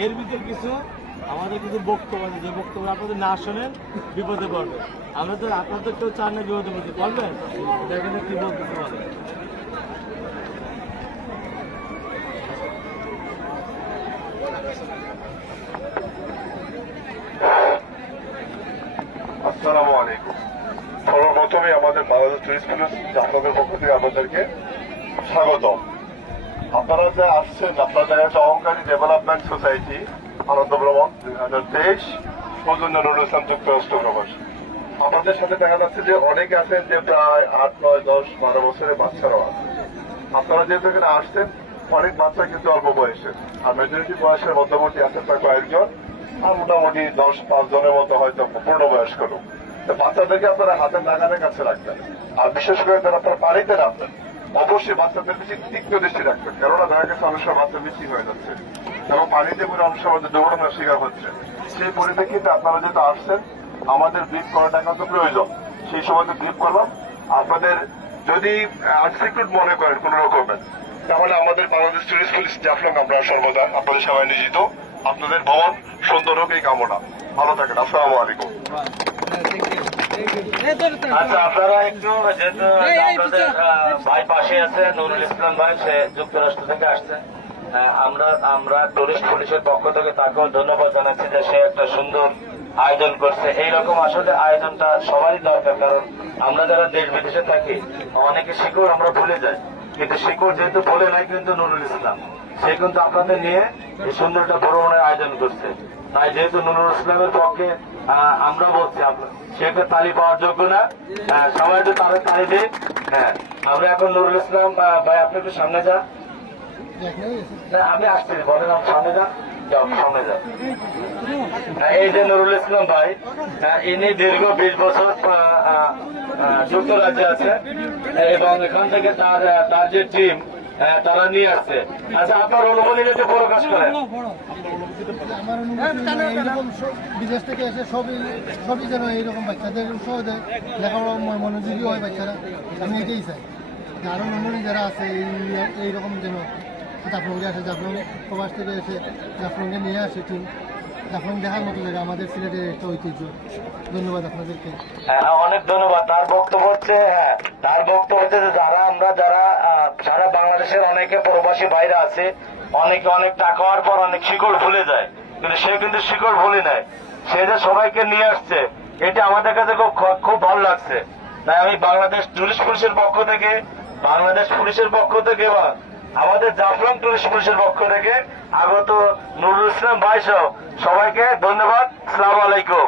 এর ভিতর কিছু আমাদের কিছু বক্তব্য আছে, যে বক্তব্য আপনাদের না শোনেন বিপদে পড়বে। আমরা তো আপনাদের কেউ চান না বিপদে পড়তে পারবেন, এটা কিন্তু কি বলতেছে বলে। আসসালামু আলাইকুম। সর্বপ্রথমে আমাদের বাংলাদেশ টুরিস্ট প্যালেস আপনাদের পক্ষ থেকে আমাদেরকে স্বাগত। আপনারা যে আসছেন, আপনাদের একটা অহংকারী ডেভেলপমেন্ট সোসাইটি আনন্দ ভ্রমণ 2023 সৌজন্য নুরুল ইসলাম যুক্তরাষ্ট্র প্রবাস। আমাদের সাথে দেখা যাচ্ছে যে অনেকে আছেন যে প্রায় 8, 9, 10, 12 বছরের বাচ্চারাও আছে। আপনারা যেহেতু এখানে আসছেন, অনেক বাচ্চা কিন্তু অল্প বয়সের, আর মেজরিটি বয়সের মধ্যবর্তী আছেন প্রায় কয়েকজন, আর মোটামুটি 10-5 জনের মতো হয়তো পূর্ণবয়স্ক লোক। বাচ্চাদেরকে আপনারা হাতের নাগালের কাছে রাখবেন, আর বিশেষ করে যারা আপনারা পানিতে নামবেন অবশ্যই বাচ্চাদের বেশি তীক্ষ্ণ দৃষ্টি রাখবেন, কেননা দেখা গেছে অনেক সময় বাচ্চা মিসিং হয়ে যাচ্ছে এবং পানিতে করে অনেক সময় দৌড়ানোর শিকার হচ্ছে। সেই পরিপ্রেক্ষিতে আপনারা যেহেতু আসছেন, আমাদের ব্রিফ করাটা কিন্তু প্রয়োজন। সেই সময় তো ব্রিফ করলাম। আপনাদের যদি আনসিকিউর মনে করেন কোন রকমের, তাহলে আমাদের বাংলাদেশ টুরিস্ট পুলিশ জাফলং আমরা সর্বদা আপনাদের সেবায় নিয়োজিত। আপনাদের ভ্রমণ সুন্দর হোক এই কামনা। ভালো থাকেন। আসসালামু আলাইকুম। আচ্ছা, আপনারা একটু, যেহেতু আপনাদের ভাই পাশে আছে নুরুল ইসলাম ভাই, সে যুক্তরাষ্ট্র থেকে আসছে, আমরা টুরিস্ট পুলিশের পক্ষ থেকে তাকেও ধন্যবাদ জানাচ্ছি যে সে একটা সুন্দর আয়োজন করছে। এইরকম আসলে আয়োজনটা সবারই দরকার, কারণ আমরা যারা দেশ বিদেশে থাকি অনেকে শিকড় আমরা ভুলে যাই, কিন্তু শিকড় যেহেতু ভুলে নাই কিন্তু নুরুল ইসলাম, সে কিন্তু আপনাদের নিয়ে এই সুন্দর একটা ভ্রমণের আয়োজন করছে। তাই যেহেতু নুরুল ইসলামের পক্ষে আমরা বলছি, সে একটা তালি পাওয়ার যোগ্য না, সবাই একটু তাদের তালি দিই। হ্যাঁ, আমরা এখন নুরুল ইসলাম ভাই, আপনি একটু সামনে যান। আমি আসছি, বলেন সামনে যান, সামনে যান। এই যে নুরুল ইসলাম ভাই, ইনি দীর্ঘ 20 বছর যুক্তরাজ্যে আছে এবং এখান থেকে তার যে টিম তারা নিয়ে আসছে। আচ্ছা, আপনার অনুভূতি যদি প্রকাশ করেন। আমার এইরকম বিদেশ থেকে এসে সবই যেন এইরকম বাচ্চাদের সহজে লেখাপড়া মনোযোগী হয় বাচ্চারা, আমি এটাই চাই। আরো অন্য যারা আছে এইরকম যেন জাফলংয়ে আসে, জাফলং প্রবাস থেকে এসে জাফলংয়ে নিয়ে আসে টিম। জাফলং দেখার মতো জায়গা, আমাদের সিলেটের একটা ঐতিহ্য। ধন্যবাদ আপনাদেরকে। অনেক ধন্যবাদ। তার বক্তব্য হচ্ছে যে যারা সারা বাংলাদেশের অনেকে প্রবাসী ভাইরা আছে, অনেকে অনেক টাকা হওয়ার পর অনেক শিকড় ভুলে যায়, কিন্তু সে কিন্তু শিকড় ভুলে নেয়। সে যে সবাইকে নিয়ে আসছে, এটা আমাদের কাছে খুব ভালো লাগছে। তাই আমি বাংলাদেশ টুরিস্ট পুলিশের পক্ষ থেকে, বাংলাদেশ পুলিশের পক্ষ থেকে বা আমাদের জাফলং টুরিস্ট পুলিশের পক্ষ থেকে আগত নুরুল ইসলাম ভাই সহ সবাইকে ধন্যবাদ। আসসালামু আলাইকুম।